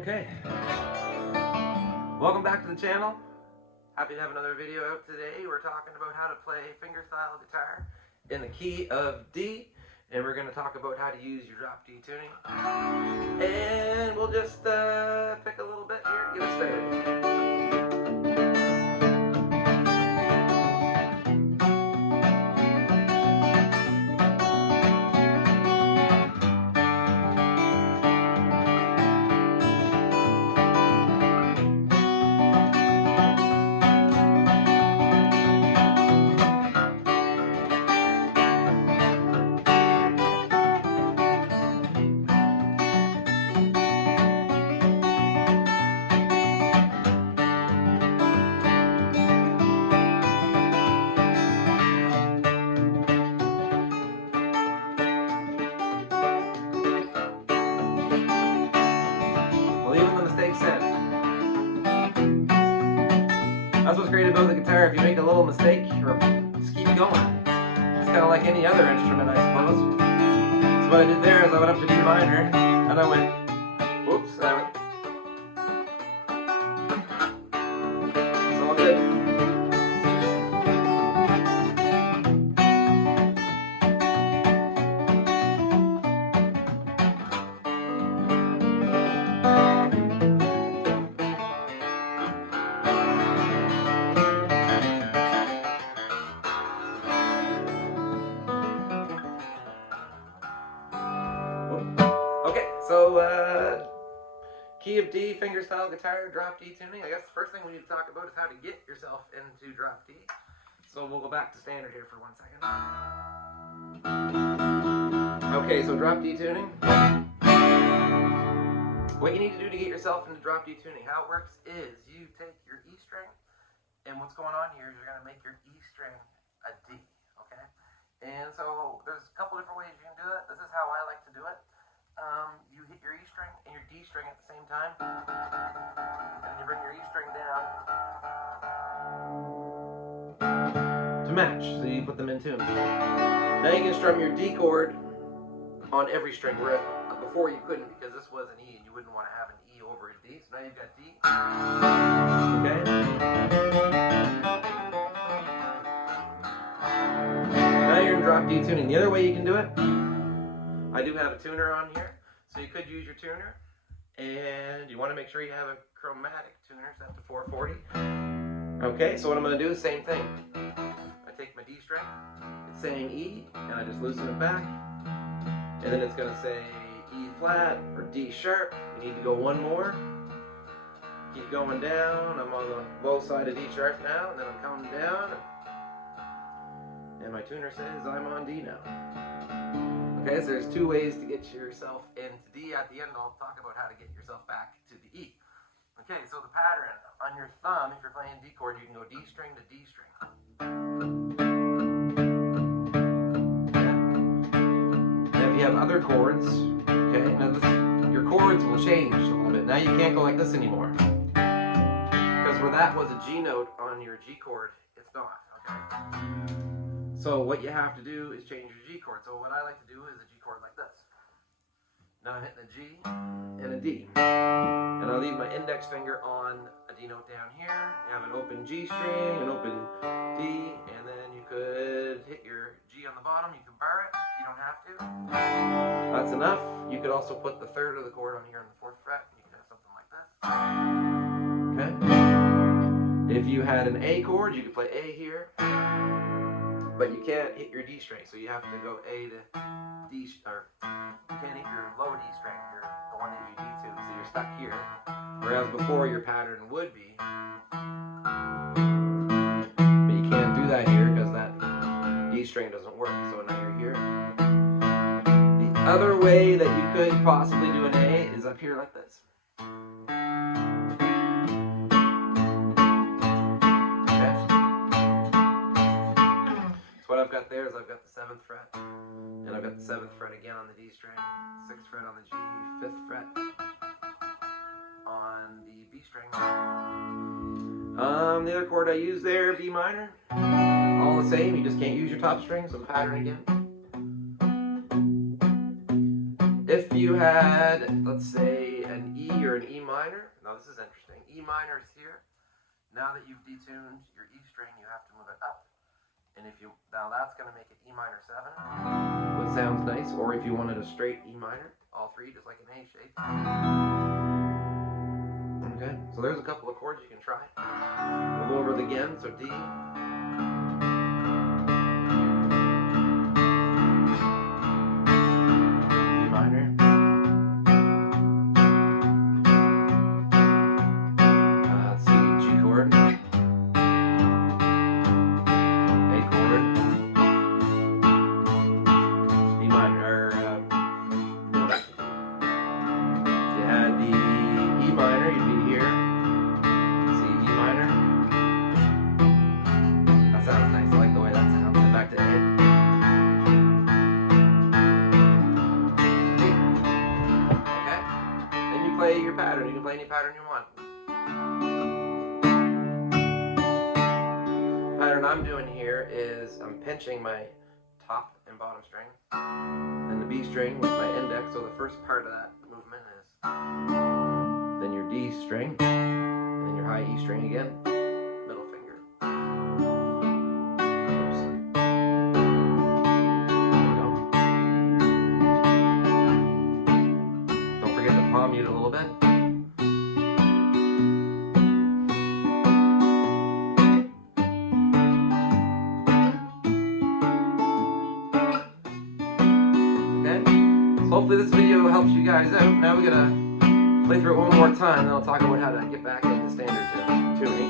Okay, welcome back to the channel. Happy to have another video out today. We're talking about how to play fingerstyle guitar in the key of D, and we're going to talk about how to use your drop D tuning. And we'll just pick a little bit here to get us started. Leaving the mistakes in. That's what's great about the guitar. If you make a little mistake, just keep going. It's kind of like any other instrument, I suppose. So what I did there is I went up to D minor, and I went, whoops, and I went. It's all good. Okay, so key of D, fingerstyle guitar, drop D tuning. I guess the first thing we need to talk about is how to get yourself into drop D. So we'll go back to standard here for 1 second. Okay, so drop D tuning. What you need to do to get yourself into drop D tuning, how it works is you take your E string, and what's going on here is you're going to make your E string a D, okay? And so there's a couple different ways you can do it. This is how I like to do it. You hit your E string and your D string at the same time, and you bring your E string down to match, so you put them in tune. Now you can strum your D chord on every string, whereas before you couldn't, because this was an E and you wouldn't want to have an E over a D. So now you've got D. Okay. Now you're in drop D tuning. The other way you can do it, I do have a tuner on here, so you could use your tuner, and you want to make sure you have a chromatic tuner set to 440. Okay, so what I'm going to do is the same thing. I take my D string, it's saying E, and I just loosen it back, and then it's going to say E flat or D sharp. You need to go one more. Keep going down. I'm on the low side of D sharp now, and then I'm counting down, and my tuner says I'm on D now. Okay, so there's two ways to get yourself into D. At the end, I'll talk about how to get yourself back to the E. Okay, so the pattern on your thumb, if you're playing D chord, you can go D string to D string. Okay. Now if you have other chords, okay, now your chords will change a little bit. Now you can't go like this anymore, because where that was a G note on your G chord, it's not. Okay. So what you have to do is change your G chord. So what I like to do is a G chord like this. Now I'm hitting a G and a D. And I'll leave my index finger on a D note down here. You have an open G string, an open D, and then you could hit your G on the bottom. You can bar it. You don't have to. That's enough. You could also put the third of the chord on here on the 4th fret. And you can have something like this. Okay. If you had an A chord, you could play A here. But you can't hit your D string, so you have to go A to D, or you can't hit your low D string, you're the one that you D to, so you're stuck here. Whereas before your pattern would be, but you can't do that here because that D string doesn't work, so now you're here. The other way that you could possibly do an A is up here like this. What I've got there is I've got the 7th fret, and I've got the 7th fret again on the D string, 6th fret on the G, 5th fret on the B string. The other chord I use there, B minor, all the same, you just can't use your top string, so the pattern again. If you had, let's say, an E or an E minor. Now this is interesting. E minor is here. Now that you've detuned your E string, you have to move it up. And if you, now that's going to make it E minor 7, which sounds nice. Or if you wanted a straight E minor, all three, just like an A shape. Okay, so there's a couple of chords you can try. We'll go over it again. So D, play your pattern. You can play any pattern you want. The pattern I'm doing here is I'm pinching my top and bottom string, and the B string with my index. So the first part of that movement is then your D string, and then your high E string again, middle finger. Oops. Don't forget to palm mute a little bit. Hopefully this video helps you guys out. Now we're gonna play through it one more time, then I'll talk about how to get back into standard tuning.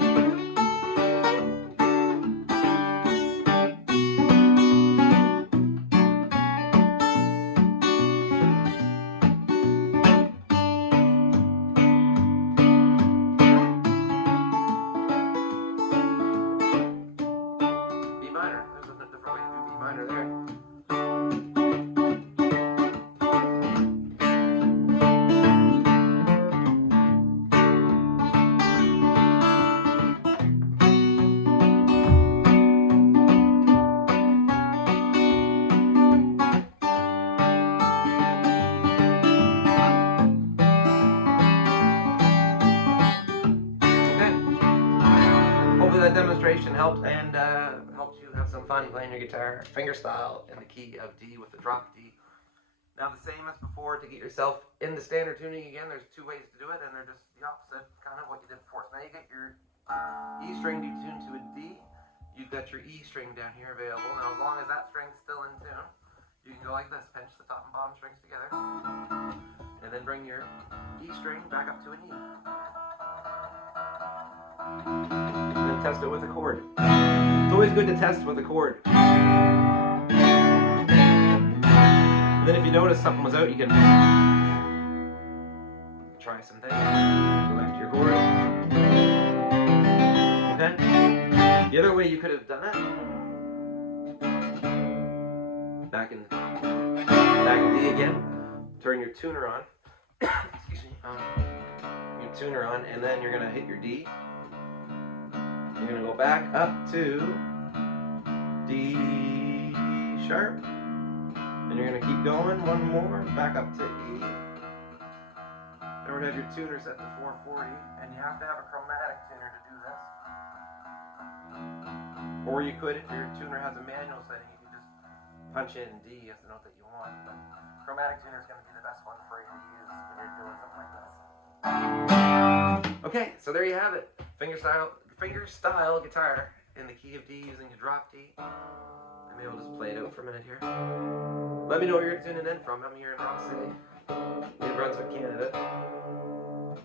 B minor. There's a different way to do B minor there. That demonstration helped and helped you have some fun playing your guitar fingerstyle in the key of D with the drop D. Now the same as before, to get yourself into standard tuning again, there's two ways to do it, and they're just the opposite, kind of what you did before. So now you get your E string detuned to a D, you've got your E string down here available. Now as long as that string's still in tune, you can go like this, pinch the top and bottom strings together, and then bring your E string back up to an E. And then test it with a chord. It's always good to test with a chord. And then if you notice something was out, you can try some things. Go back to your chord. Okay? The other way you could have done it, back in D again, turn your tuner on. Excuse me. Your tuner on, and then you're gonna hit your D. You're going to go back up to D sharp, and you're going to keep going, one more, back up to E. Remember to have your tuner set to 440, and you have to have a chromatic tuner to do this. Or you could, if your tuner has a manual setting, you can just punch in D as the note that you want. But chromatic tuner is going to be the best one for you to use when you're doing something like this. Okay, so there you have it. Fingerstyle guitar in the key of D using a drop D. And maybe I'll just play it out for a minute here. Let me know where you're tuning in from. I'm here in Rock City, New Brunswick, Canada.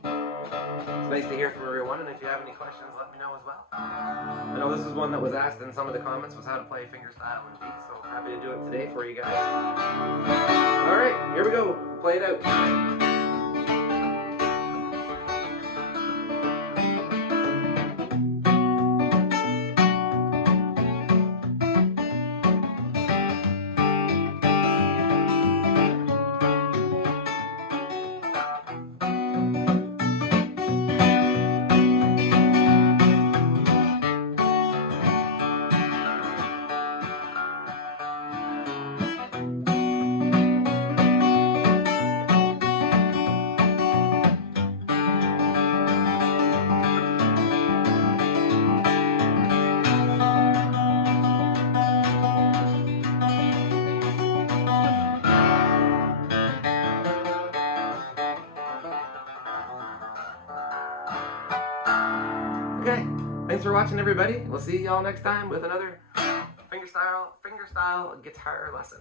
It's nice to hear from everyone, and if you have any questions, let me know as well. I know this is one that was asked in some of the comments, was how to play fingerstyle in D, so happy to do it today for you guys. Alright, here we go. Play it out. for watching, everybody. We'll see y'all next time with another fingerstyle guitar lesson.